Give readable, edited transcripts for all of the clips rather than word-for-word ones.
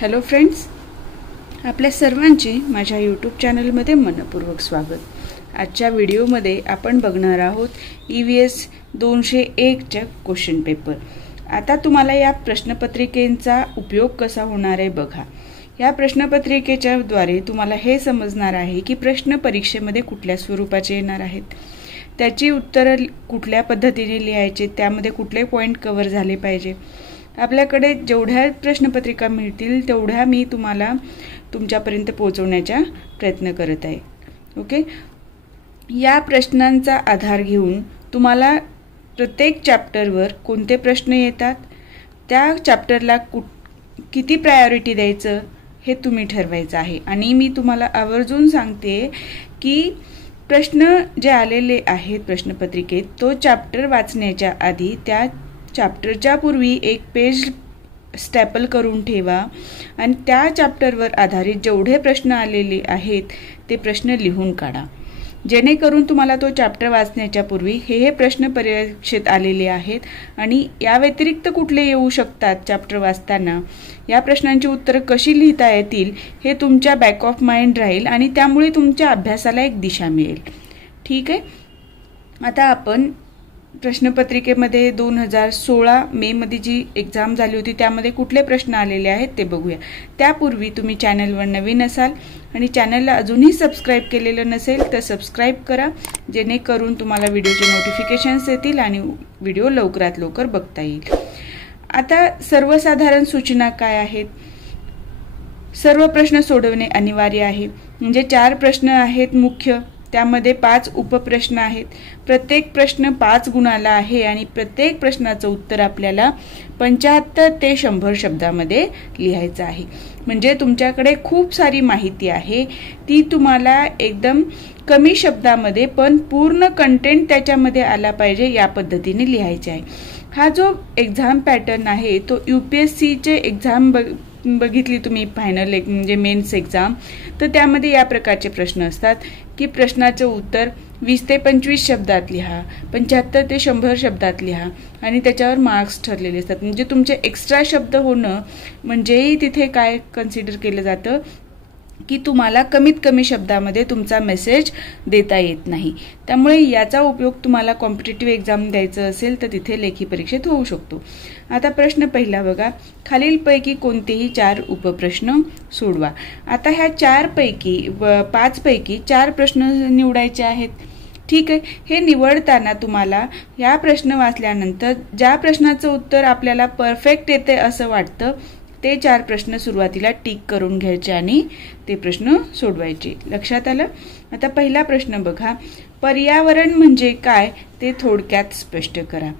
Hello friends, आपल्या सर्वांचे माझ्या यूट्यूब चॅनलमध्ये मनपूर्वक स्वागत। आजच्या व्हिडिओमध्ये आपण बघणार आहोत EVS 201च्या क्वेश्चन पेपर। आता तुम्हाला या प्रश्नपत्रिकेचा उपयोग कसा होणार आहे बघा। या प्रश्नपत्रिकेच्या द्वारे तुम्हाला हे समजणार आहे की प्रश्न परीक्षेमध्ये कुठल्या स्वरूपाचे येणार आहेत, त्याची उत्तरे कुठल्या पद्धतीने लिहायचे, त्यामध्ये कुठले पॉइंट कव्हर झाले पाहिजे। आपल्याकडे जेवढ्या प्रश्नपत्रिका मिळतील तेवढ्या मी तुम्हाला तुमच्यापर्यंत पोहोचवण्याचा प्रयत्न करत आहे। ओके, या प्रश्नांचा आधार घेऊन तुम्हाला प्रत्येक चॅप्टरवर कोणते प्रश्न येतात, त्या चॅप्टरला किती प्रायोरिटी द्यायचं हे तुम्ही ठरवायचं आहे। आणि मी तुम्हाला आवर्जून सांगते की प्रश्न जे आलेले आहेत प्रश्नपत्रिकेत तो चॅप्टर वाचण्याच्या आधी त्या चॅप्टरच्या पूर्वी एक पेज स्टॅपल करून ठेवा आणि त्या चॅप्टरवर आधारित जेवढे प्रश्न आलेले आहेत ते प्रश्न लिहून काढा, जेणेकरून तुम्हाला तो चॅप्टर वाचण्याच्या पूर्वी हे प्रश्न परीक्षेत आलेले आहेत आणि या व्यतिरिक्त कुठले येऊ शकतात चॅप्टर वाचताना, या प्रश्नांची उत्तरे कशी लिहिता येतील हे तुमच्या बॅक ऑफ माइंड राहील आणि त्यामुळे तुमच्या अभ्यासाला एक दिशा मिळेल। ठीक आहे, आता आपण प्रश्नपत्रिकेमध्ये 2016 मे मध्ये जी एग्जाम झाली होती त्यामध्ये कुठले प्रश्न आलेले आहेत ते बघूया। त्यापूर्वी तुम्ही चॅनलवर नवीन असाल आणि चॅनलला अजूनही सबस्क्राइब केलेलं नसेल तर सबस्क्राइब करा, जेणेकरून तुम्हाला व्हिडिओचे नोटिफिकेशन्स येतील आणि व्हिडिओ लवकरात लवकर बघता येईल। आता सर्वसाधारण सूचना काय आहेत? सर्व प्रश्न सोडवणे अनिवार्य आहे, म्हणजे 4 प्रश्न आहेत मुख्य, त्यामध्ये 5 उपप्रश्न आहेत। प्रत्येक प्रश्न 5 गुणाला आहे आणि प्रत्येक प्रश्नाचं उत्तर आपल्याला 75 ते 100 शब्दामध्ये लिहायचं आहे। म्हणजे तुमच्याकडे खूप सारी माहिती आहे, ती तुम्हाला एकदम कमी शब्दामध्ये पण पूर्ण कंटेंट त्याच्यामध्ये आला पाहिजे या पद्धतीने लिहायचे आहे। हा जो एक्झाम पॅटर्न आहे तो UPSCचे एक्झाम बघितली तुम्ही फायनल म्हणजे मेन्स एक्झाम, तर त्यामध्ये या प्रकारचे प्रश्न असतात की प्रश्नाचे उत्तर 20 ते 25 शब्दात लिहा, 75 ते 100 शब्दात लिहा आणि त्याच्यावर मार्क्स ठरलेले असतात। म्हणजे तुमचे एक्स्ट्रा शब्द होणं म्हणजेही तिथे काय कन्सिडर केलं जातं की तुम्हाला कमीत कमी शब्दामध्ये तुमचा मेसेज देता येत नाही। त्यामुळे याचा उपयोग तुम्हाला कॉम्पिटिटिव्ह एक्झाम द्यायचं असेल तर तिथे लेखी परीक्षेत होऊ शकतो। आता प्रश्न पहिला बघा, खालीलपैकी कोणतेही 4 उपप्रश्न सोडवा। आता ह्या 5 पैकी 4 प्रश्न निवडायचे आहेत। ठीक आहे, हे निवडताना तुम्हाला या प्रश्न वाचल्यानंतर ज्या प्रश्नाचं उत्तर आपल्याला परफेक्ट येते असं वाटतं ते 4 प्रश्न सुरुवातीला टिक करून घ्यायचे आणि ते प्रश्न सोडवायचे। लक्षात आलं? आता पहिला प्रश्न बघा, पर्यावरण म्हणजे काय ते थोडक्यात स्पष्ट करा।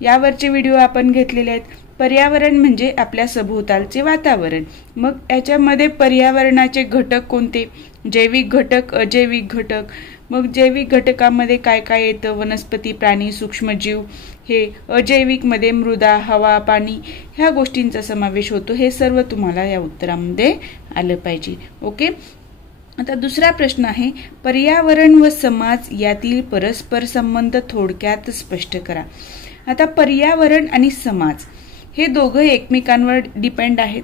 यावरचे व्हिडिओ आपण घेतलेले आहेत। पर्यावरण म्हणजे आपल्या सभोवतालचे वातावरण। मग याच्यामध्ये पर्यावरणाचे घटक कोणते? जैविक घटक, अजैविक घटक। मग जैविक घटकामध्ये काय काय येतं? वनस्पती, प्राणी, सूक्ष्मजीव। हे अजैविक मध्ये मृदा, हवा, पाणी ह्या गोष्टींचा समावेश होतो। हे सर्व तुम्हाला या उत्तरामध्ये आलं पाहिजे। ओके, आता दुसरा प्रश्न आहे, पर्यावरण व समाज यातील परस्पर संबंध थोडक्यात स्पष्ट करा। आता पर्यावरण आणि समाज हे दोघं एकमेकांवर डिपेंड आहेत।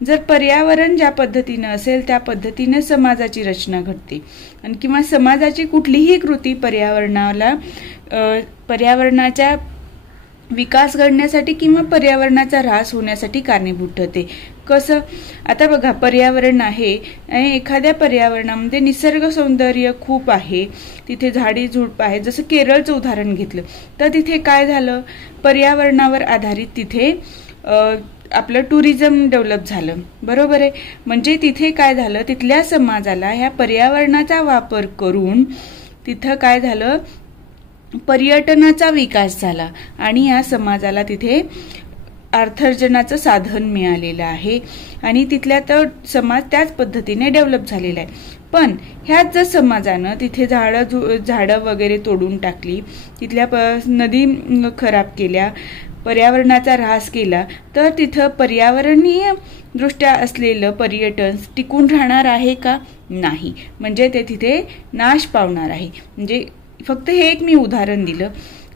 जर पर्यावरण ज्या पद्धतीने असेल त्या पद्धतीने समाजाची रचना घडते आणि किंवा समाजाची कुठलीही कृती पर्यावरणाच्या विकास घडण्यासाठी किंवा पर्यावरणाचा ऱ्हास होण्यासाठी कारणीभूत ठरते। कसं? आता बघा, पर्यावरण आहे आणि एखाद्या पर्यावरणामध्ये निसर्ग सौंदर्य खूप आहे, तिथे झाडी झुडप आहे, जसं केरळचं उदाहरण घेतलं तर तिथे काय झालं, पर्यावरणावर आधारित तिथे आपलं टुरिझम डेव्हलप झालं, बरोबर आहे। म्हणजे तिथे काय झालं, तिथल्या समाजाला ह्या पर्यावरणाचा वापर करून तिथं काय झालं, पर्यटनाचा विकास झाला आणि या समाजाला तिथे अर्थार्जनाचं साधन मिळालेलं आहे आणि तिथल्या तर समाज त्याच पद्धतीने डेव्हलप झालेला आहे। पण ह्याच जर समाजानं तिथे झाडं वगैरे तोडून टाकली, तिथल्या नदी खराब केल्या, पर्यावरणाचा ऱ्हास केला, तर तिथं पर्यावरणीय दृष्ट्या असलेलं पर्यटन टिकून राहणार आहे का? नाही, म्हणजे ते तिथे नाश पावणार आहे। म्हणजे फक्त हे एक मी उदाहरण दिलं।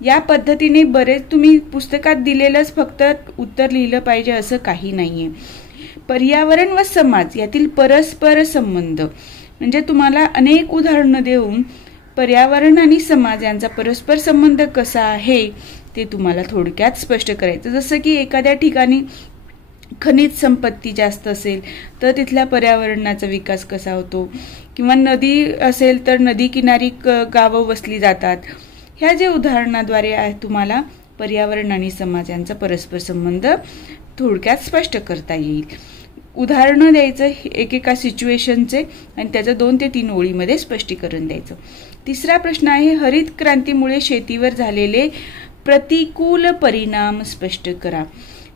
या पद्धतीने बरेच तुम्ही पुस्तकात दिलेलंच फक्त उत्तर लिहिलं पाहिजे असं काही नाहीये। पर्यावरण व समाज यातील परस्पर संबंध, म्हणजे तुम्हाला अनेक उदाहरणं देऊन पर्यावरण आणि समाज यांचा परस्पर संबंध कसा आहे ते तुम्हाला थोडक्यात स्पष्ट करायचं. जसं की एखाद्या ठिकाणी खनिज संपत्ती जास्त असेल तर तिथल्या पर्यावरणाचा विकास कसा होतो, किंवा नदी असेल तर नदी किनारी गावं वसली जातात. ह्या जे उदाहरणाद्वारे तुम्हाला पर्यावरण आणि समाज यांचा परस्पर संबंध थोडक्यात स्पष्ट करता येईल. उदाहरणं द्यायचं एकेका सिच्युएशनचे आणि त्याचं 2 ते 3 ओळीमध्ये स्पष्टीकरण द्यायचं. तिसरा प्रश्न आहे, हरित क्रांतीमुळे शेतीवर झालेले प्रतिकूल परिणाम स्पष्ट करा.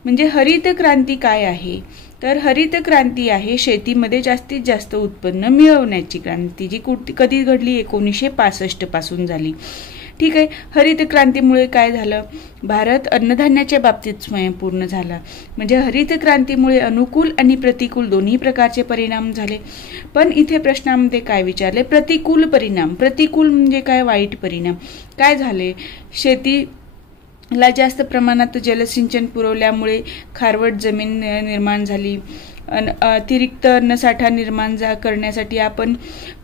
म्हणजे हरित क्रांती काय आहे, तर हरित क्रांती आहे शेतीमध्ये जास्तीत जास्त उत्पन्न मिळवण्याची क्रांती, जी कधी घडली 1965 पासून झाली. ठीक आहे. हरित क्रांतीमुळे काय झालं, भारत अन्नधान्याच्या बाबतीत स्वयंपूर्ण झाला. म्हणजे हरित क्रांतीमुळे अनुकूल आणि प्रतिकूल दोन्ही प्रकारचे परिणाम झाले. पण इथे प्रश्नामध्ये काय विचारले, प्रतिकूल परिणाम. प्रतिकूल म्हणजे काय, वाईट परिणाम. काय झाले, शेतीला जास्त प्रमाणात जलसिंचन पुरवल्यामुळे खारवट जमीन निर्माण झाली. अतिरिक्त अन्नसाठा निर्माण करण्यासाठी आपण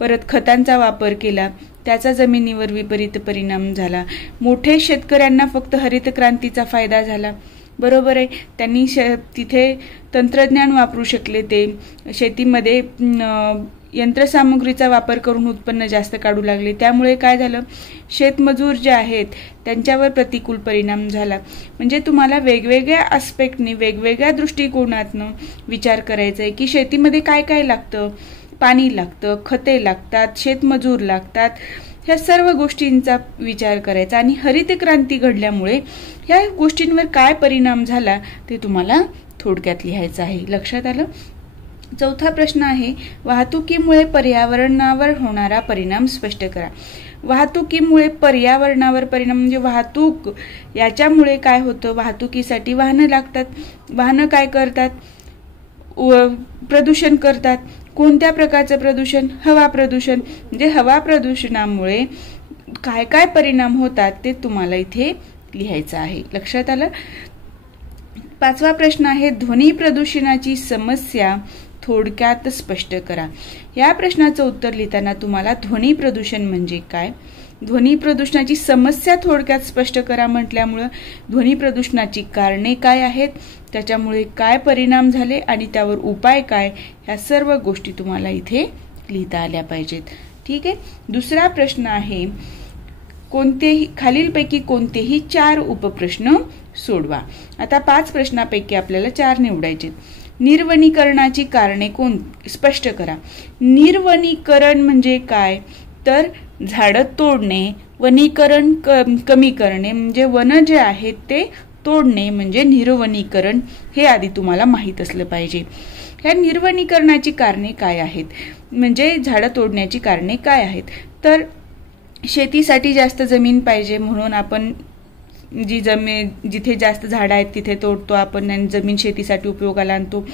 परत खतांचा वापर केला, त्याचा जमिनीवर विपरीत परिणाम झाला. मोठे शेतकऱ्यांना फक्त हरित क्रांतीचा फायदा झाला, बरोबर आहे. त्यांनी तिथे तंत्रज्ञान वापरू शकले, ते शेतीमध्ये यंत्रसामुग्रीचा वापर करून उत्पन्न जास्त काढू लागले. त्यामुळे काय झालं, शेतमजूर जे आहेत त्यांच्यावर प्रतिकूल परिणाम झाला. म्हणजे तुम्हाला वेगवेगळ्या आस्पेक्टनी वेगवेगळ्या दृष्टिकोनातनं विचार करायचा आहे की शेतीमध्ये काय काय लागतं. पाणी लागतं, खते लागतात, शेतमजूर लागतात, ह्या सर्व गोष्टींचा विचार करायचा. आणि हरित क्रांती घडल्यामुळे ह्या गोष्टींवर काय परिणाम झाला ते तुम्हाला थोडक्यात लिहायचं आहे. लक्षात आलं. चौथा प्रश्न आहे, वाहतुकीमुळे पर्यावरणावर होणारा परिणाम स्पष्ट करा. वाहतुकीमुळे पर्यावरणावर परिणाम म्हणजे वाहतूक, याच्यामुळे काय होतं, वाहतुकीसाठी वाहनं लागतात. वाहनं काय करतात, प्रदूषण करतात. कोणत्या प्रकारचं प्रदूषण, हवा प्रदूषण. म्हणजे हवा प्रदूषणामुळे काय काय परिणाम होतात ते तुम्हाला इथे लिहायचं आहे. लक्षात आलं. पाचवा प्रश्न आहे, ध्वनी प्रदूषणाची समस्या थोडक्यात स्पष्ट करा. या प्रश्नाचं उत्तर लिहिताना तुम्हाला ध्वनी प्रदूषण म्हणजे काय, ध्वनी प्रदूषणाची समस्या थोडक्यात स्पष्ट करा म्हटल्यामुळं ध्वनी प्रदूषणाची कारणे काय आहेत, त्याच्यामुळे काय परिणाम झाले आणि त्यावर उपाय काय, ह्या सर्व गोष्टी तुम्हाला इथे लिहिता आल्या पाहिजेत. ठीक आहे. दुसरा प्रश्न आहे, खालीलपैकी कोणतेही 4 उपप्रश्न सोडवा. आता 5 प्रश्नापैकी आपल्याला 4 निवडायचे. निर्वनीकरणाची कारणे स्पष्ट करा. निर्वनीकरण म्हणजे काय, तर झाडं तोडणे, वनीकरण कमी करणे, म्हणजे वन जे आहेत ते तोडणे म्हणजे निर्वनीकरण. हे आधी तुम्हाला माहीत असलं पाहिजे. ह्या निर्वनीकरणाची कारणे काय आहेत, म्हणजे झाडं तोडण्याची कारणे काय आहेत, तर शेतीसाठी जास्त जमीन पाहिजे म्हणून आपण जिथे जास्त झाडं आहेत तिथे तोडतो आपण आणि जमीन शेतीसाठी उपयोगाला आणतो.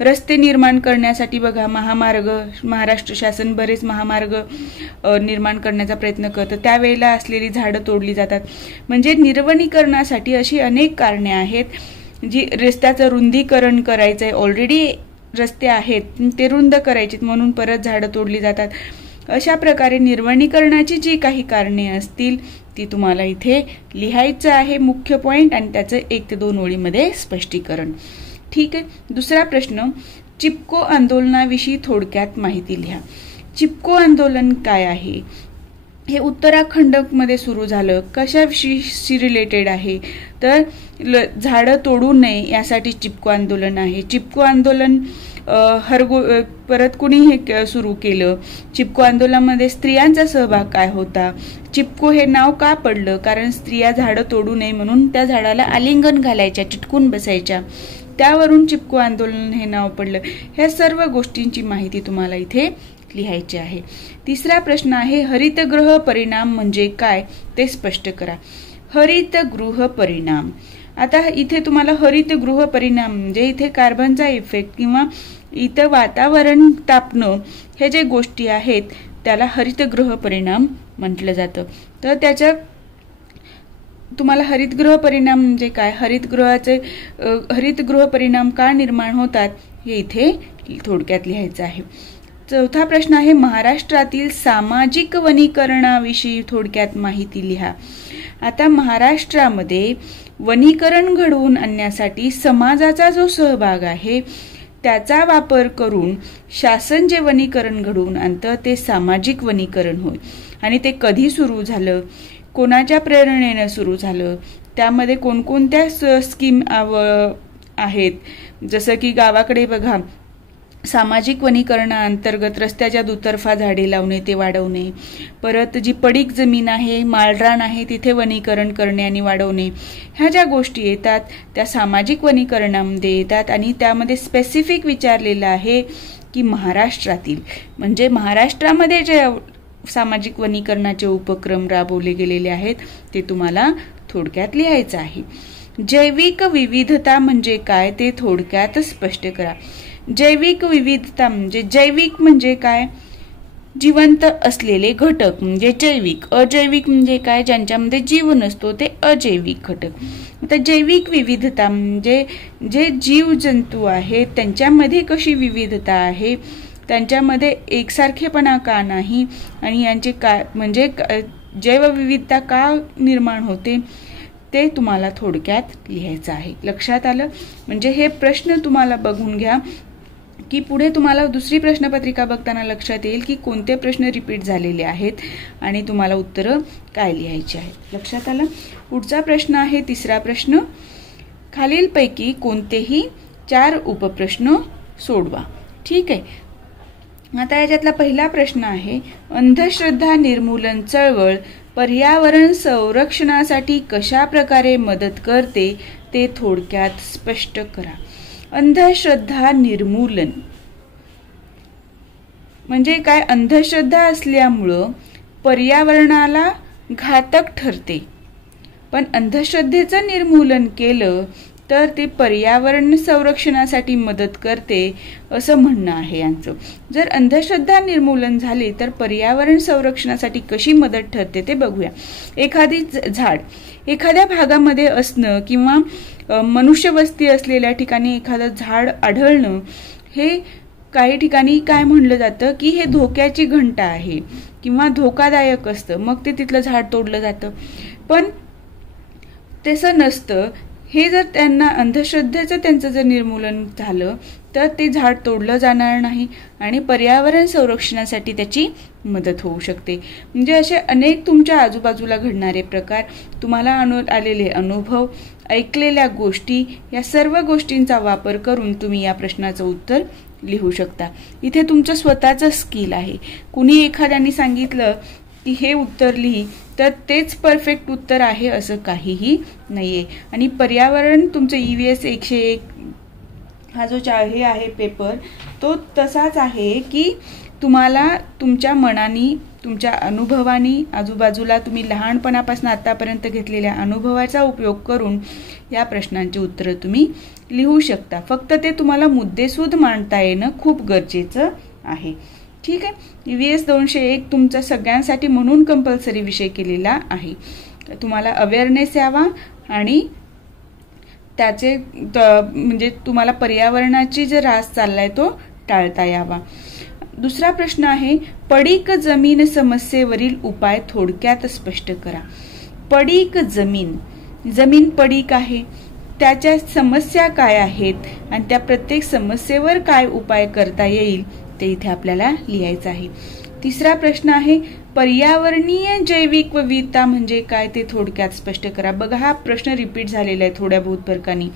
रस्ते निर्माण करण्यासाठी बघा, महाराष्ट्र शासन बरेच महामार्ग निर्माण करण्याचा प्रयत्न करतं, त्यावेळेला असलेली झाडं तोडली जातात. म्हणजे निर्वनीकरणासाठी अशी अनेक कारणे आहेत. जी रस्त्याचं रुंदीकरण करायचं आहे, ऑलरेडी रस्ते आहेत ते रुंद करायचे म्हणून परत झाडं तोडली जातात. अशा प्रकारे निर्वनीकरणाची जी काही कारणे असतील ती तुम्हाला इथे लिहायचं आहे, मुख्य पॉइंट, आणि त्याचं 1 ते 2 ओळीमध्ये स्पष्टीकरण. ठीक आहे. दुसरा प्रश्न, चिपको आंदोलनाविषयी थोडक्यात माहिती लिहा. चिपको काय आहे, हे उत्तराखंडमध्ये सुरू झालं, कशाशी रिलेटेड आहे, तर झाडं तोडू नये यासाठी चिपको आंदोलन आहे. चिपको आंदोलन परत कुणी हे सुरू केलं. चिपको आंदोलनामध्ये स्त्रियांचा सहभाग काय होता, चिपको हे नाव का पडलं, कारण स्त्रिया झाडं तोडू नये म्हणून त्या झाडाला आलिंगन घालायच्या, चिटकून बसायच्या, त्यावरून चिपको आंदोलन हे नाव पडलं. ह्या सर्व गोष्टींची माहिती तुम्हाला इथे लिहायची आहे. तिसरा प्रश्न आहे, हरितगृह परिणाम म्हणजे काय ते स्पष्ट करा. हरितगृह परिणाम, आता इथे तुम्हाला हरितगृह परिणाम म्हणजे इथे कार्बनचा इफेक्ट किंवा इथं वातावरण तापणं, हे जे गोष्टी आहेत त्याला हरितगृह परिणाम म्हटलं जातं. तर त्याच्या तुम्हाला हरितगृह परिणाम म्हणजे काय, हरितगृह परिणाम का निर्माण होतात हे इथे थोडक्यात लिहायचं आहे. चौथा प्रश्न आहे महाराष्ट्रातील सामाजिक वनीकरणाविषयी थोडक्यात माहिती लिहा. आता महाराष्ट्रामध्ये वनीकरण घडवून आणण्यासाठी समाजाचा जो सहभाग आहे त्याचा वापर करून शासन जे वनीकरण घडवून आणतं ते सामाजिक वनीकरण होय. आणि ते कधी सुरू झालं, कोणाच्या प्रेरणेनं सुरू झालं, त्यामध्ये कोणकोणत्या स्कीम आहेत, जसं की गावाकडे बघा सामाजिक वनीकरणाअंतर्गत रस्त्याच्या दुतर्फा झाडे लावणे ते वाढवणे, परत जी पडीक जमीन आहे माळरान आहे तिथे वनीकरण करणे आणि वाढवणे, ह्या ज्या गोष्टी येतात त्या सामाजिक वनीकरणामध्ये येतात. आणि त्यामध्ये स्पेसिफिक विचारलेलं आहे की महाराष्ट्रातील म्हणजे महाराष्ट्रामध्ये जे सामाजिक वनीकरणाचे उपक्रम राबवले गेलेले आहेत ते तुम्हाला थोडक्यात लिहायचं आहे. जैविक विविधता म्हणजे काय ते थोडक्यात स्पष्ट करा. जैविक विविधता म्हणजे जैविक म्हणजे काय, जिवंत असलेले घटक म्हणजे जैविक. अजैविक म्हणजे काय, ज्यांच्यामध्ये जीव नसतो ते अजैविक घटक. आता जैविक विविधता म्हणजे जे जीव जंतू आहेत त्यांच्यामध्ये कशी विविधता आहे, त्यांच्यामध्ये एकसारखेपणा का नाही आणि यांचे काय म्हणजे जैवविविधता का निर्माण होते ते तुम्हाला थोडक्यात लिहायचं आहे. लक्षात आलं. म्हणजे हे प्रश्न तुम्हाला बघून घ्या की पुढे तुम्हाला दुसरी प्रश्नपत्रिका बघताना लक्षात येईल की कोणते प्रश्न रिपीट झालेले आहेत आणि तुम्हाला उत्तरं काय लिहायची आहेत. लक्षात आलं. पुढचा प्रश्न आहे तिसरा प्रश्न. खालीलपैकी कोणतेही 4 उपप्रश्न सोडवा. ठीक आहे. आता याच्यातला पहिला प्रश्न आहे अंधश्रद्धा निर्मूलन चळवळ पर्यावरण संरक्षणासाठी कशा प्रकारे मदत करते ते थोडक्यात स्पष्ट करा. अंधश्रद्धा निर्मूलन म्हणजे काय, अंधश्रद्धा असल्यामुळं पर्यावरणाला घातक ठरते, पण अंधश्रद्धेचं निर्मूलन केलं तर ते पर्यावरण संरक्षणासाठी मदत करते असं म्हणणं आहे यांचं. जर अंधश्रद्धा निर्मूलन झाली तर पर्यावरण संरक्षणासाठी कशी मदत ठरते ते बघूया. एखादी झाड एखाद्या भागामध्ये असणं किंवा मनुष्यवस्ती असलेल्या ठिकाणी एखादं झाड आढळणं हे काही ठिकाणी काय म्हणलं जातं की हे धोक्याची घंटा आहे किंवा धोकादायक असतं, मग ते तिथलं झाड तोडलं जातं. पण तसं नसतं. हे जर त्यांना अंधश्रद्धेचं त्यांचं जर निर्मूलन झालं तर ते झाड तोडलं जाणार नाही आणि पर्यावरण संरक्षणासाठी त्याची मदत होऊ शकते. म्हणजे असे अनेक तुमच्या आजूबाजूला घडणारे प्रकार, तुम्हाला आलेले अनुभव, ऐकलेल्या गोष्टी, या सर्व गोष्टींचा वापर करून तुम्ही या प्रश्नाचं उत्तर लिहू शकता. इथे तुमचं स्वतःचं स्किल आहे. कुणी एखाद्याने सांगितलं की हे उत्तर लिही तर तेच परफेक्ट उत्तर आहे असं काहीही नाहीये. आणि पर्यावरण तुमचं EVS 101 हा जो हे आहे पेपर तो तसाच आहे की तुम्हाला तुमच्या मनानी, तुमच्या अनुभवानी, आजूबाजूला तुम्ही लहानपणापासून आतापर्यंत घेतलेल्या अनुभवाचा उपयोग करून या प्रश्नांची उत्तरं तुम्ही लिहू शकता. फक्त ते तुम्हाला मुद्देसूद मांडता येणं खूप गरजेचं आहे. ठीक आहे. EVS 201 तुमचा सगळ्यांसाठी म्हणून कंपल्सरी विषय केलेला आहे. तुम्हाला अवेअरनेस यावा आणि त्याचे म्हणजे तुम्हाला पर्यावरणाची जे ऱ्हास चाललाय तो टाळता यावा. दुसरा प्रश्न आहे पडीक जमीन समस्येवरील उपाय थोडक्यात स्पष्ट करा. पडीक जमीन पडीक आहे, त्याच्या समस्या काय आहेत आणि त्या प्रत्येक समस्येवर काय उपाय करता येईल ते इथे आपल्याला लिहायचं आहे. तिसरा प्रश्न आहे पर्यावरणीय जैविक विविधता म्हणजे काय ते थोडक्यात स्पष्ट करा. बघा हा प्रश्न रिपीट झालेला आहे थोड्या बहुत फरकाने.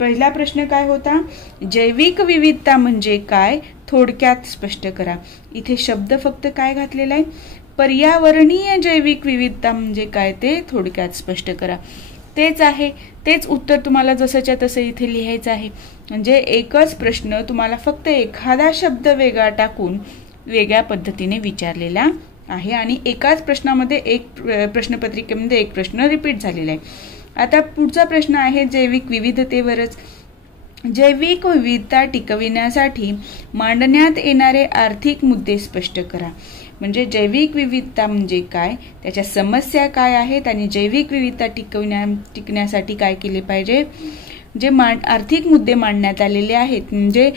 पहिला प्रश्न काय होता, जैविक विविधता म्हणजे काय थोडक्यात स्पष्ट करा. इथे शब्द फक्त काय घातलेला आहे, पर्यावरणीय जैविक विविधता म्हणजे काय ते थोडक्यात स्पष्ट करा. तेच आहे, तेच उत्तर तुम्हाला जसंच्या तसं इथे लिहायचं आहे. म्हणजे एकच प्रश्न तुम्हाला फक्त एखादा शब्द वेगळा टाकून वेगळ्या पद्धतीने विचारलेला आहे आणि एकाच प्रश्नामध्ये प्रश्नपत्रिकेमध्ये एक प्रश्न रिपीट झालेला आहे. आता पुढचा प्रश्न आहे जैविक विविधतेवरच. जैविक विविधता टिकविण्यासाठी मांडण्यात येणारे आर्थिक मुद्दे स्पष्ट करा. म्हणजे जैविक विविधता म्हणजे काय, त्याच्या समस्या काय आहेत आणि जैविक विविधता टिकण्यासाठी काय केले पाहिजे. जे आर्थिक मुद्दे मांडण्यात आलेले आहेत, म्हणजे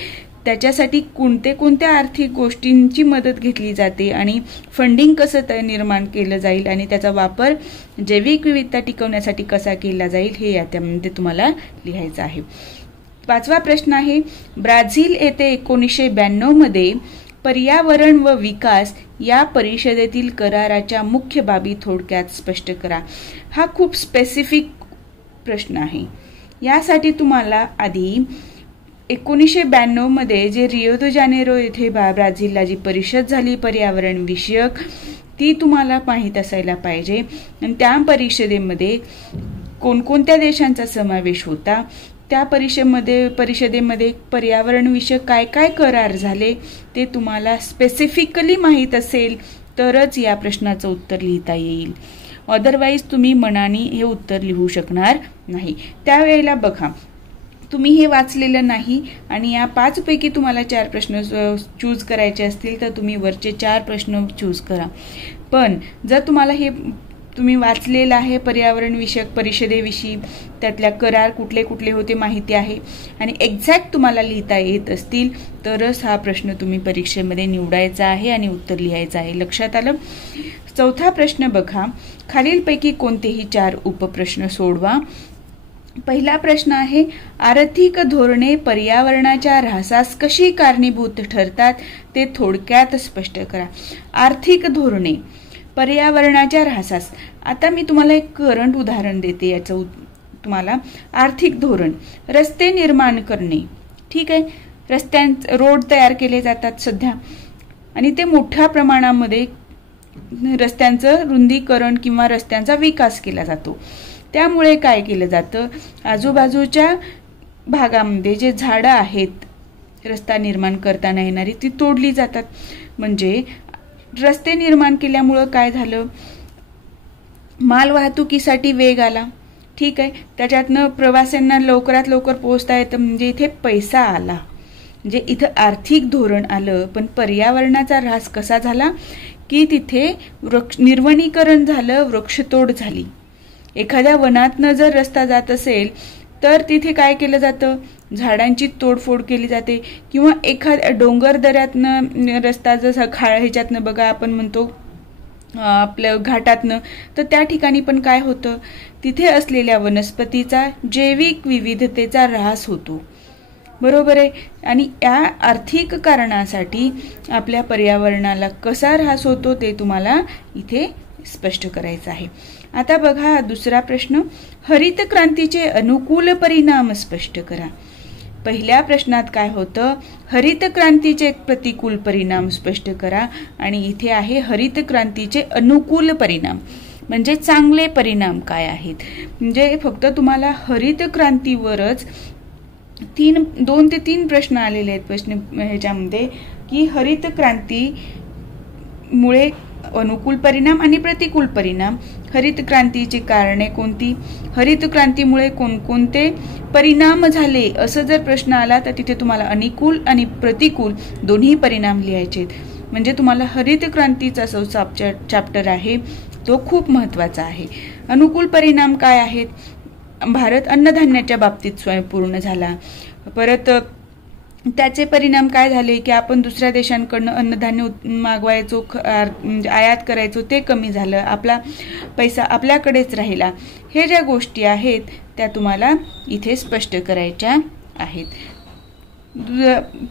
त्याच्यासाठी कोणत्या आर्थिक गोष्टींची मदत घेतली जाते आणि फंडिंग कसं निर्माण केलं जाईल आणि त्याचा वापर जैविक विविधता टिकवण्यासाठी कसा केला जाईल हे यामध्ये तुम्हाला लिहायचं आहे. 5वा प्रश्न आहे, ब्राझील येथे 1992 मध्ये पर्यावरण व विकास या परिषदेतील कराराच्या मुख्य बाबी थोडक्यात स्पष्ट करा. हा खूप स्पेसिफिक प्रश्न आहे. यासाठी तुम्हाला आधी 1992 मध्ये जे रिओ दे जानेरो येथे ब्राझीलला जी परिषद झाली पर्यावरण विषयक, ती तुम्हाला माहीत असायला पाहिजे. आणि त्या परिषदेमध्ये कोणकोणत्या देशांचा समावेश होता, त्या परिषदेमध्ये पर्यावरण विषयक काय काय करार झाले ते तुम्हाला स्पेसिफिकली माहीत असेल तरच या प्रश्नाचं उत्तर लिहिता येईल. अदरवाईज तुम्ही मनाने हे उत्तर लिहू शकणार नाही. त्यावेळेला बघा, तुम्ही हे वाचलेलं नाही आणि या 5 पैकी तुम्हाला 4 प्रश्न चूज करायचे असतील तर तुम्ही वरचे 4 प्रश्न चूज करा. पण जर तुम्हाला हे तुम्ही वाचलेलं आहे पर्यावरण विषयक परिषदेविषयी, त्यातल्या करार कुठले कुठले होते माहिती आहे आणि एक्झॅक्ट तुम्हाला लिहिता येत असतील तरच हा प्रश्न तुम्ही परीक्षेमध्ये निवडायचा आहे आणि उत्तर लिहायचं आहे. लक्षात आलं? 4था प्रश्न बघा, खालीलपैकी कोणतेही 4 उपप्रश्न सोडवा. पहिला प्रश्न आहे, आर्थिक धोरणे पर्यावरणाच्या ऱ्हासास कशी कारणीभूत ठरतात ते थोडक्यात स्पष्ट करा. आर्थिक धोरणे पर्यावरणाच्या ऱ्हासास. आता मी तुम्हाला एक करंट उदाहरण देते याचं. तुम्हाला आर्थिक धोरण, रस्ते निर्माण करणे, ठीक आहे, रोड तयार केले जातात सध्या आणि ते मोठ्या प्रमाणामध्ये रस्त्यांचं रुंदीकरण किंवा रस्त्यांचा विकास केला जातो. त्यामुळे काय केलं जातं, आजूबाजूच्या भागामध्ये जे झाडं आहेत रस्ता निर्माण करताना येणारी ती तोडली जातात. म्हणजे रस्ते निर्माण केल्यामुळं काय झालं, माल वाहतुकीसाठी वेग आला, ठीक आहे, त्याच्यातनं प्रवाशांना लवकरात लवकर पोहोचता येतं, म्हणजे इथे पैसा आला, म्हणजे इथं आर्थिक धोरण आलं. पण पर्यावरणाचा ऱ्हास कसा झाला की तिथे निर्वनीकरण झालं, वृक्षतोड झाली. एखाद्या वनातनं जर रस्ता जात असेल तर तिथे काय केलं जातं, झाडांची तोडफोड केली जाते. किंवा एखाद्या डोंगर दऱ्यातनं रस्ता जसा ह्याच्यातनं बघा आपण म्हणतो आपल्या घाटातनं, तर त्या ठिकाणी पण काय होतं, तिथे असलेल्या वनस्पतीचा जैविक विविधतेचा ऱ्हास होतो. बरोबर आहे. आणि या आर्थिक कारणासाठी आपल्या पर्यावरणाला कसा ऱ्हास होतो ते तुम्हाला इथे स्पष्ट करायचं आहे. आता बघा दुसरा प्रश्न, हरित क्रांतीचे अनुकूल परिणाम स्पष्ट करा. पहिल्या प्रश्नात काय होतं, हरित क्रांतीचे प्रतिकूल परिणाम स्पष्ट करा आणि इथे आहे हरित क्रांतीचे अनुकूल परिणाम, म्हणजे चांगले परिणाम काय आहेत. म्हणजे फक्त तुम्हाला हरित क्रांतीवरच 2 ते 3 प्रश्न आलेले आहेत प्रश्न ह्याच्यामध्ये की हरित क्रांतीमुळे अनुकूल परिणाम आणि प्रतिकूल परिणाम, हरित क्रांतीची कारणे कोणती, हरित क्रांतीमुळे कोणकोणते परिणाम झाले, असं जर प्रश्न आला तर तिथे तुम्हाला अनुकूल आणि प्रतिकूल दोन्ही परिणाम लिहायचे. म्हणजे तुम्हाला हरित क्रांतीचा जो चॅप्टर आहे तो खूप महत्वाचा आहे. अनुकूल परिणाम काय आहेत, भारत अन्नधान्याच्या बाबतीत स्वयंपूर्ण झाला. परत त्याचे परिणाम काय झाले की आपण दुसऱ्या देशांकडनं अन्नधान्य मागवायचो, म्हणजे आयात करायचो, ते कमी झालं, आपला पैसा आपल्याकडेच राहिला. हे ज्या गोष्टी आहेत त्या तुम्हाला इथे स्पष्ट करायच्या आहेत.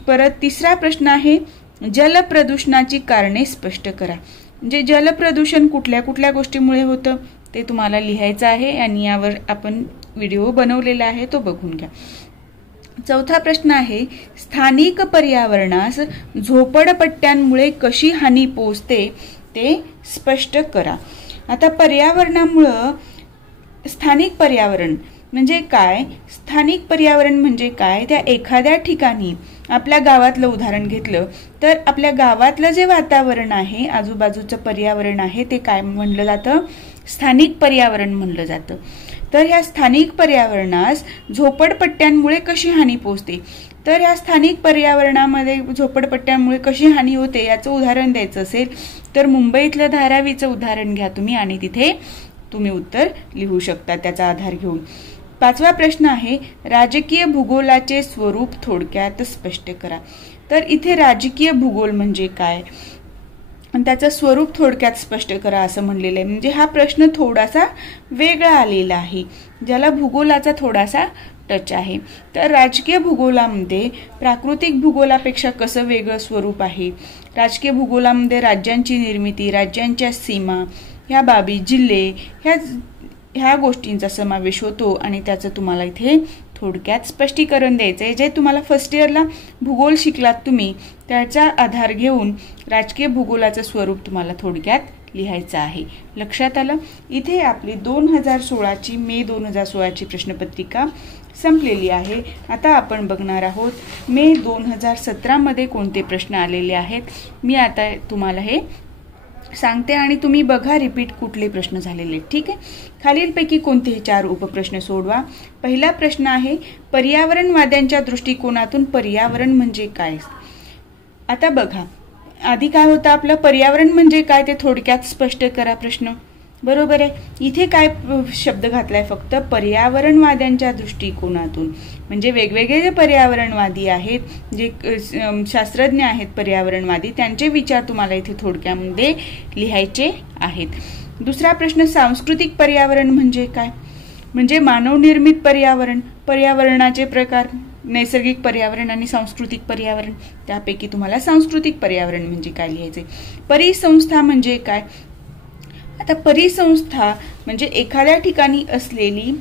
परत तिसरा प्रश्न आहे, जलप्रदूषणाची कारणे स्पष्ट करा. म्हणजे जलप्रदूषण कुठल्या कुठल्या गोष्टीमुळे होतं ते तुम्हाला लिहायचं आहे आणि यावर आपण व्हिडिओ बनवलेला आहे, तो बघून घ्या. चौथा प्रश्न आहे, स्थानिक पर्यावरणास झोपडपट्ट्यांमुळे कशी हानी पोहोचते ते स्पष्ट करा. आता पर्यावरणामुळं स्थानिक पर्यावरण म्हणजे काय, स्थानिक पर्यावरण म्हणजे काय, त्या एखाद्या ठिकाणी आपल्या गावातलं उदाहरण घेतलं तर आपल्या गावातलं जे वातावरण आहे, आजूबाजूचं पर्यावरण आहे, ते काय म्हणलं जातं, स्थानिक पर्यावरण म्हणलं जातं. तर ह्या स्थानिक पर्यावरणास झोपडपट्ट्यांमुळे कशी हानी पोहोचते, तर ह्या स्थानिक पर्यावरणामध्ये झोपडपट्ट्यांमुळे कशी हानी होते याचं उदाहरण द्यायचं असेल तर मुंबईतल्या धारावीचं उदाहरण घ्या तुम्ही आणि तिथे तुम्ही उत्तर लिहू शकता त्याचा आधार घेऊन. पाचवा प्रश्न आहे राजकीय भूगोलाचे स्वरूप थोडक्यात स्पष्ट करा। तर इथे राजकीय भूगोल म्हणजे काय आणि त्याचं स्वरूप थोडक्यात स्पष्ट करा असं म्हणलेलं आहे। म्हणजे हा प्रश्न थोडासा वेगळा आलेला आहे, ज्याला भूगोलाचा थोडासा टच आहे। तर राजकीय भूगोलामध्ये प्राकृतिक भूगोलापेक्षा कसं वेगळं स्वरूप आहे। राजकीय भूगोलामध्ये राज्यांची निर्मिती, राज्यांच्या सीमा, ह्या बाबी, जिल्हे ह्या गोष्टींचा समावेश होतो आणि त्याचं तुम्हाला इथे थोडक्यात स्पष्टीकरण द्यायचं आहे। जे तुम्हाला फर्स्ट इयरला भूगोल शिकलात तुम्ही, त्याचा आधार घेऊन राजकीय भूगोलाचं स्वरूप तुम्हाला थोडक्यात लिहायचं आहे। लक्षात आलं? इथे आपली 2016ची मे 2016ची प्रश्नपत्रिका संपलेली आहे। आता आपण बघणार आहोत मे 2017 मध्ये कोणते प्रश्न आलेले आहेत। मी आता तुम्हाला हे सांगते आणि तुम्ही बघा रिपीट कुठले प्रश्न झालेले। ठीक आहे, खालीलपैकी कोणतेही 4 उपप्रश्न सोडवा। पहिला प्रश्न आहे पर्यावरणवाद्यांच्या दृष्टिकोनातून पर्यावरण म्हणजे काय। आता बघा, आधी काय होतं आपलं, पर्यावरण म्हणजे काय ते थोडक्यात स्पष्ट करा प्रश्न, बरोबर आहे। इथे काय शब्द घातलाय, फक्त पर्यावरणवाद्यांच्या दृष्टिकोनातून, म्हणजे वेगवेगळे जे पर्यावरणवादी आहेत, जे शास्त्रज्ञ आहेत पर्यावरणवादी, त्यांचे विचार तुम्हाला इथे थोडक्यामध्ये लिहायचे आहेत। दुसरा प्रश्न सांस्कृतिक पर्यावरण म्हणजे काय, म्हणजे मानवनिर्मित पर्यावरण, पर्यावरणाचे प्रकार, नैसर्गिक पर्यावरण आणि सांस्कृतिक पर्यावरण, त्यापैकी तुम्हाला सांस्कृतिक पर्यावरण म्हणजे काय लिहायचे। परिसंस्था म्हणजे काय। आता परिसंस्था म्हणजे एखाद्या ठिकाणी असलेली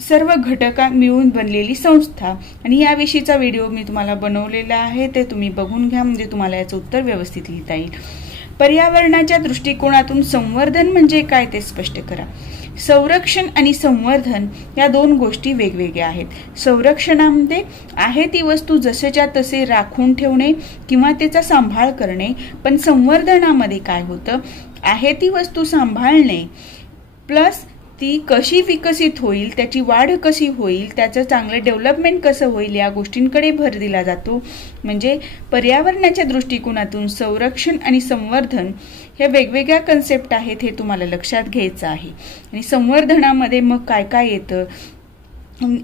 सर्व घटका मिळून बनलेली संस्था, आणि याविषयीचा व्हिडिओ मी तुम्हाला बनवलेला आहे, ते तुम्ही बघून घ्या, म्हणजे तुम्हाला याचं उत्तर व्यवस्थित लिहिता येईल। पर्यावरणाच्या दृष्टिकोनातून संवर्धन म्हणजे काय ते स्पष्ट करा। संरक्षण आणि संवर्धन या 2 गोष्टी वेगवेगळ्या आहेत। संरक्षणामध्ये आहे ती वस्तू जसेच्या तसे राखून ठेवणे किंवा त्याचा सांभाळ करणे, पण संवर्धनामध्ये काय होतं, आहे ती वस्तू सांभाळणे प्लस ती कशी विकसित होईल, त्याची वाढ कशी होईल, त्याचं चांगलं डेव्हलपमेंट कसं होईल, या गोष्टींकडे भर दिला जातो। म्हणजे पर्यावरणाच्या दृष्टिकोनातून संरक्षण आणि संवर्धन हे वेगवेगळ्या कन्सेप्ट आहेत, हे तुम्हाला लक्षात घ्यायचं आहे। आणि संवर्धनामध्ये मग काय काय येतं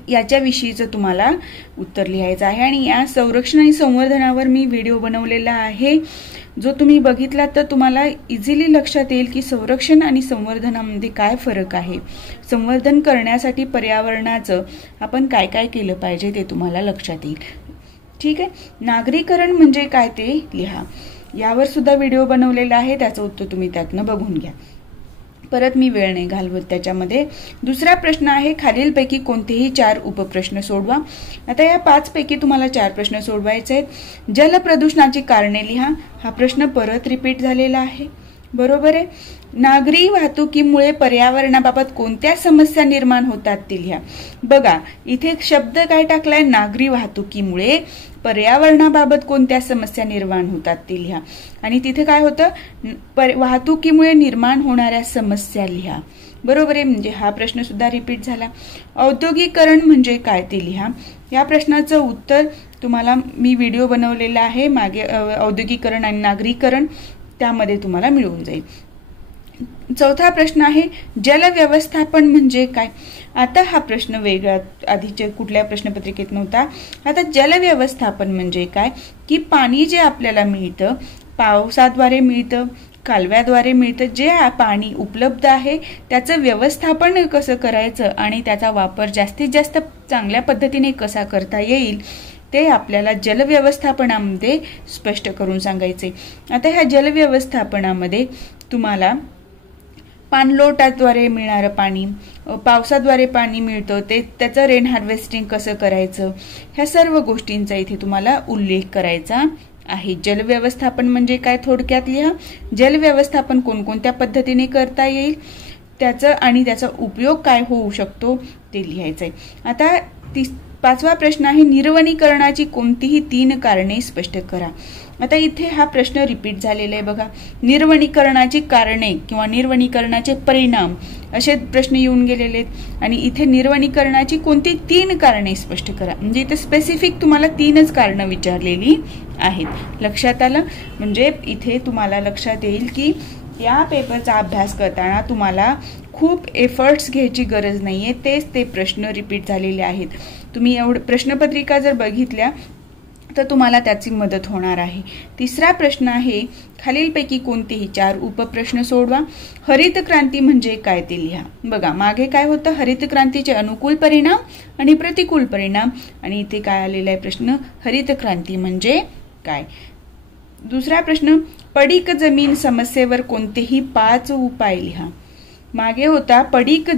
याच्याविषयीचं तुम्हाला उत्तर लिहायचं आहे। आणि या संरक्षण आणि संवर्धनावर मी व्हिडिओ बनवलेला आहे, जो तुम्ही बघितला तर तुम्हाला इझिली लक्षात येईल की संरक्षण आणि संवर्धनामध्ये काय फरक आहे। संवर्धन करण्यासाठी पर्यावरणाचं आपण काय काय केलं पाहिजे ते तुम्हाला लक्षात येईल। ठीक आहे, नागरीकरण म्हणजे काय ते लिहा, यावर सुद्धा व्हिडिओ बनवलेला आहे, त्याचं उत्तर तुम्ही त्यातनं बघून घ्या, परत मी वेळ नाही घालवत त्याच्यामध्ये। दुसरा प्रश्न आहे खालीलपैकी कोणतेही 4 उपप्रश्न सोडवा। आता या 5 पैकी तुम्हाला 4 प्रश्न सोडवायचे आहेत। जलप्रदूषणाची कारणे लिहा, हा प्रश्न परत रिपीट झालेला आहे, बरोबर आहे। नागरी वाहतुकीमुळे पर्यावरणाबाबत कोणत्या समस्या निर्माण होतात ते लिहा। बघा इथे शब्द काय टाकलाय, नागरी वाहतुकीमुळे पर्यावरणाबाबत कोणत्या समस्या निर्माण होतात ते लिहा, आणि तिथे काय होतं, वाहतुकीमुळे निर्माण होणाऱ्या समस्या लिहा, बरोबर आहे। म्हणजे हा प्रश्न सुद्धा रिपीट झाला। औद्योगिकरण म्हणजे काय ते लिहा, या प्रश्नाचं उत्तर तुम्हाला मी व्हिडिओ बनवलेला आहे मागे, औद्योगिकरण आणि नागरीकरण, त्यामध्ये तुम्हाला मिळून जाईल। चौथा प्रश्न आहे जल व्यवस्थापन म्हणजे काय। आता हा प्रश्न वेगळा आधीच्या कुठल्या प्रश्नपत्रिकेत नव्हता। आता जल व्यवस्थापन म्हणजे काय की पाणी जे आपल्याला मिळतं, पावसाद्वारे मिळतं, कालव्याद्वारे मिळतं, जे पाणी उपलब्ध आहे त्याचं व्यवस्थापन कसं करायचं आणि त्याचा वापर जास्तीत जास्त चांगल्या पद्धतीने कसा करता येईल ते आपल्याला जल व्यवस्थापनामध्ये स्पष्ट करून सांगायचे। आता ह्या जल व्यवस्थापनामध्ये तुम्हाला पाणलोटाद्वारे मिळणारं पाणी, पावसाद्वारे पाणी मिळतं ते त्याचं रेन हार्वेस्टिंग कसं करायचं, ह्या सर्व गोष्टींचा इथे तुम्हाला उल्लेख करायचा आहे। जल व्यवस्थापन म्हणजे काय थोडक्यात लिहा, जल व्यवस्थापन कोणकोणत्या पद्धतीने करता येईल त्याचं आणि त्याचा उपयोग काय होऊ शकतो ते लिहायचंय। आता 5वा प्रश्न आहे निर्वनीकरणाची कोणतीही 3 कारणे स्पष्ट करा। आता इथे हा प्रश्न रिपीट झालेला आहे बघा, निर्वनीकरणाची कारणे किंवा निर्वनीकरणाचे परिणाम असे प्रश्न येऊन गेलेले आहेत, आणि इथे निर्वनीकरणाची कोणती 3 कारणे स्पष्ट करा, म्हणजे इथे स्पेसिफिक तुम्हाला 3च कारणं विचारलेली आहेत। लक्षात आलं, म्हणजे इथे तुम्हाला लक्षात येईल की या पेपरचा अभ्यास करताना तुम्हाला खूप एफर्ट्स घ्यायची गरज नाही आहे, तेच ते प्रश्न रिपीट झालेले आहेत. तुम्ही प्रश्नपत्रिका जर बघितल्या तर तुम्हाला त्याची मदत होणार आहे. तिसरा प्रश्न आहे, खालीलपैकी कोणतेही 4 उपप्रश्न सोडवा. हरित क्रांती म्हणजे काय ते लिहा. बघा, मागे काय होतं, हरित क्रांतीचे अनुकूल परिणाम आणि प्रतिकूल परिणाम, आणि इथे काय आलेला आहे प्रश्न, हरित क्रांती म्हणजे काय. दुसरा प्रश्न, पडीक जमीन समस्येवर कोणतेही 5 उपाय लिहा. मागे होता पडीक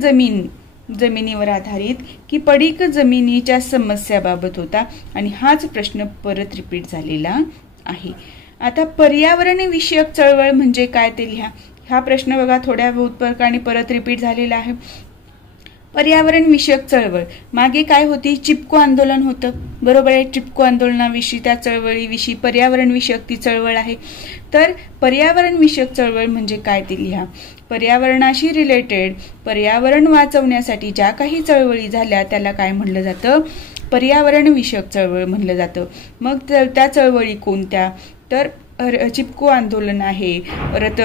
जमिनीवर आधारित की पडीक जमिनीच्या समस्याबाबत होता, आणि हाच प्रश्न परत रिपीट झालेला आहे. आता पर्यावरण विषयक चळवळ म्हणजे काय ते लिहा. हा प्रश्न बघा थोड्या बहुत प्रकारे परत रिपीट झालेला आहे. पर्यावरण विषयक चळवळ मागे काय होती, चिपको आंदोलन होतं, बरोबर आहे. चिपको आंदोलनाविषयी, त्या चळवळीविषयी पर्यावरण विषयक ती चळवळ आहे. तर पर्यावरण विषयक चळवळ म्हणजे काय ते लिहा. पर्यावरणाशी रिलेटेड, पर्यावरण वाचवण्यासाठी ज्या काही चळवळी झाल्या त्याला काय म्हणलं जातं, पर्यावरण विषयक चळवळ म्हणलं जातं. मग त्या चळवळी कोणत्या, तर चिपको आंदोलन आहे, परत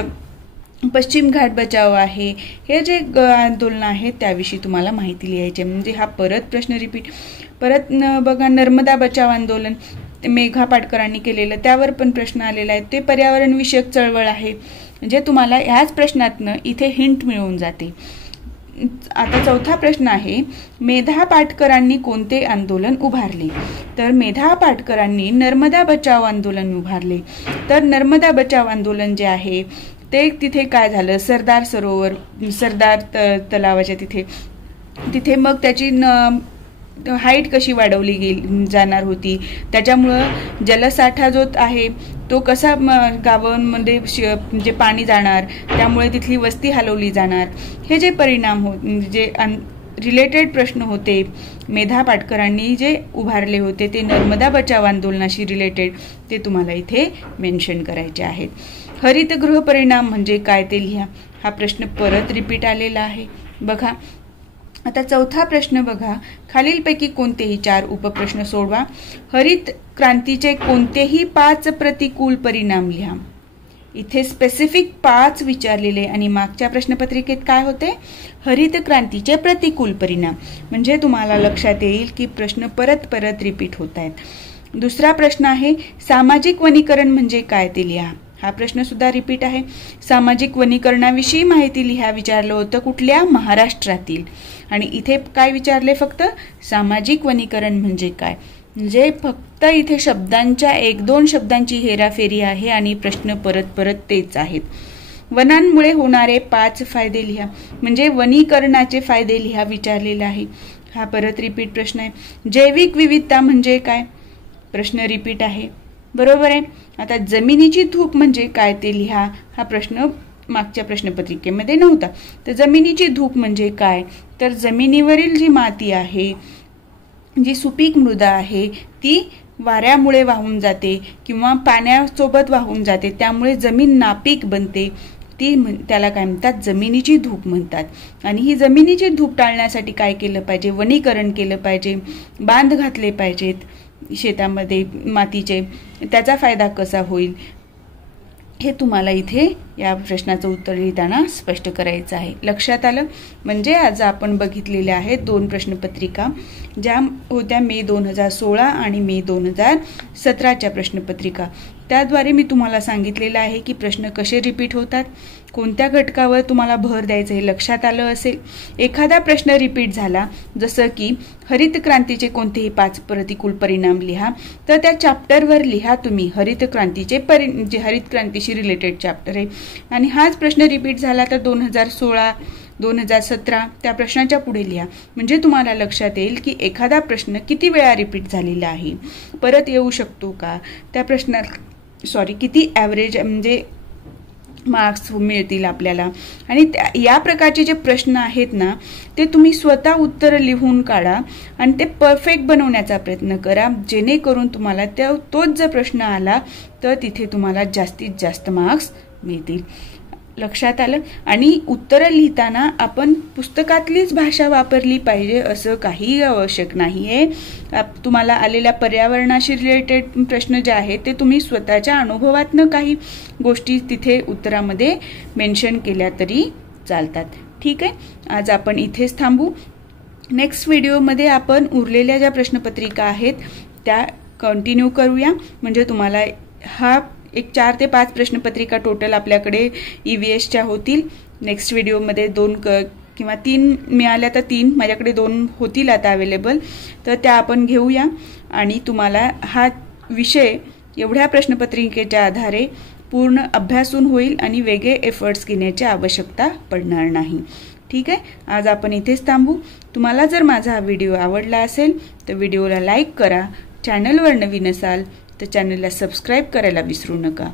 पश्चिम घाट बचाव आहे. हे जे आंदोलन आहे त्याविषयी तुम्हाला माहिती लिहायची. म्हणजे हा परत प्रश्न रिपीट. परत बघा, नर्मदा बचाव आंदोलन मेघा पाटकरांनी केलेलं, त्यावर पण प्रश्न आलेला आहे, ते पर्यावरण विषयक चळवळ आहे. म्हणजे तुम्हाला ह्याच प्रश्नातनं इथे हिंट मिळून जाते. आता चौथा प्रश्न आहे, मेधा पाटकरांनी कोणते आंदोलन उभारले. तर मेधा पाटकरांनी नर्मदा बचाव आंदोलन उभारले. तर नर्मदा बचाव आंदोलन जे आहे ते तिथे काय झालं, सरदार सरोवर, सरदार तलावाच्या तिथे मग त्याची हाईट कशी वाढवली जाणार होती, त्याच्यामुळं जलसाठा जो आहे तो कसा गावांमध्ये म्हणजे पाणी जाणार, त्यामुळे तिथली वस्ती हलवली जाणार. हे जे परिणाम जे रिलेटेड प्रश्न होते मेधा पाटकरांनी जे उभारले होते ते नर्मदा बचाव आंदोलनाशी रिलेटेड, ते तुम्हाला इथे मेन्शन करायचे आहेत. हरितगृह परिणाम म्हणजे काय ते लिहा. हा प्रश्न परत रिपीट आलेला आहे. बघा, आता चौथा प्रश्न बघा, खालीलपैकी कोणतेही 4 उपप्रश्न सोडवा. हरित क्रांतीचे कोणतेही 5 प्रतिकूल परिणाम लिहा. इथे स्पेसिफिक 5 विचारलेले, आणि मागच्या प्रश्नपत्रिकेत काय होते, हरित क्रांतीचे प्रतिकूल परिणाम. म्हणजे तुम्हाला लक्षात येईल की प्रश्न परत रिपीट होत आहेत. दुसरा प्रश्न आहे, सामाजिक वनीकरण म्हणजे काय ते लिहा. हा प्रश्न सुद्धा रिपीट आहे. सामाजिक वनीकरणाविषयी माहिती लिहा विचारलं होतं, कुठल्या, महाराष्ट्रातील. आणि इथे काय विचारले, फक्त सामाजिक वनीकरण म्हणजे काय. म्हणजे फक्त इथे शब्दांच्या 1-2 शब्दांची हेराफेरी आहे, आणि प्रश्न परत तेच आहेत. वनांमुळे होणारे 5 फायदे लिहा. म्हणजे वनीकरणाचे फायदे लिहा विचारलेला आहे. हा परत रिपीट प्रश्न आहे. जैविक विविधता म्हणजे काय, प्रश्न रिपीट आहे, बरोबर आहे. आता जमिनीची धूप म्हणजे काय ते लिहा. हा प्रश्न मागच्या प्रश्नपत्रिकेमध्ये नव्हता. तर जमिनीची धूप म्हणजे काय, तर जमिनीवरील जी माती आहे, जी सुपीक मृदा आहे, ती वाऱ्यामुळे वाहून जाते किंवा पाण्यासोबत वाहून जाते, त्यामुळे जमीन नापीक बनते. त्याला काय म्हणतात, जमिनीची धूप म्हणतात. आणि ही जमिनीची धूप टाळण्यासाठी काय केलं पाहिजे, वनीकरण केलं पाहिजे, बांध घातले पाहिजेत शेतामध्ये मातीचे. त्याचा फायदा कसा होईल हे तुम्हाला इथे या प्रश्नाचं उत्तर लिहिताना स्पष्ट करायचं आहे. लक्षात आलं. म्हणजे आज आपण बघितलेल्या आहेत 2 प्रश्नपत्रिका, ज्या होत्या मे 2016 आणि मे 2017च्या प्रश्नपत्रिका. त्याद्वारे मी तुम्हाला सांगितलेलं आहे की प्रश्न कसे रिपीट होतात, कोणत्या घटकावर तुम्हाला भर द्यायचं हे लक्षात आलं असेल. एखादा प्रश्न रिपीट झाला, जसं की हरित क्रांतीचे कोणतेही 5 प्रतिकूल परिणाम लिहा, तर त्या चॅप्टरवर लिहा तुम्ही हरित क्रांतीचे जे हरित क्रांतीशी रिलेटेड चॅप्टर आहे. आणि हाच प्रश्न रिपीट झाला तर 2016, 2017 त्या प्रश्नाच्या पुढे लिहा. म्हणजे तुम्हाला लक्षात येईल की एखादा प्रश्न किती वेळा रिपीट झालेला आहे, परत येऊ शकतो का, त्या किती ॲव्हरेज म्हणजे मार्क्स मिळतील आपल्याला. आणि या प्रकारचे जे प्रश्न आहेत ना, ते तुम्ही स्वतः उत्तर लिहून काढा आणि ते परफेक्ट बनवण्याचा प्रयत्न करा, जेणेकरून तुम्हाला तोच जर प्रश्न आला तर तिथे तुम्हाला जास्तीत जास्त मार्क्स मिळतील. लक्षात आलं? आणि उत्तरं लिहिताना आपण पुस्तकातलीच भाषा वापरली पाहिजे असं काही आवश्यक नाही आहे. तुम्हाला आलेल्या पर्यावरणाशी रिलेटेड प्रश्न जे आहेत ते तुम्ही स्वतःच्या अनुभवातनं काही गोष्टी तिथे उत्तरामध्ये मेन्शन केल्या तरी चालतात. ठीक आहे, आज आपण इथेच थांबू. नेक्स्ट व्हिडिओमध्ये आपण उरलेल्या ज्या प्रश्नपत्रिका आहेत त्या कंटिन्यू करूया. म्हणजे तुम्हाला हा एक 4 ते 5 प्रश्नपत्रिका टोटल आपल्याकडे EVSच्या होतील. नेक्स्ट व्हिडिओमध्ये 2 किंवा 3 मिळाल्या तर 3, माझ्याकडे 2 होतील आता अवेलेबल, तर त्या आपण घेऊया. आणि तुम्हाला हा विषय एवढ्या प्रश्नपत्रिकेच्या आधारे पूर्ण अभ्यासून होईल आणि वेगळे एफर्ट्स घेण्याची आवश्यकता पडणार नाही. ठीक आहे, आज आपण इथेच थांबू. तुम्हाला जर माझा हा व्हिडिओ आवडला असेल तर व्हिडिओला लाईक करा. चॅनलवर नवीन असाल तर चॅनलला सबस्क्राईब करायला विसरू नका.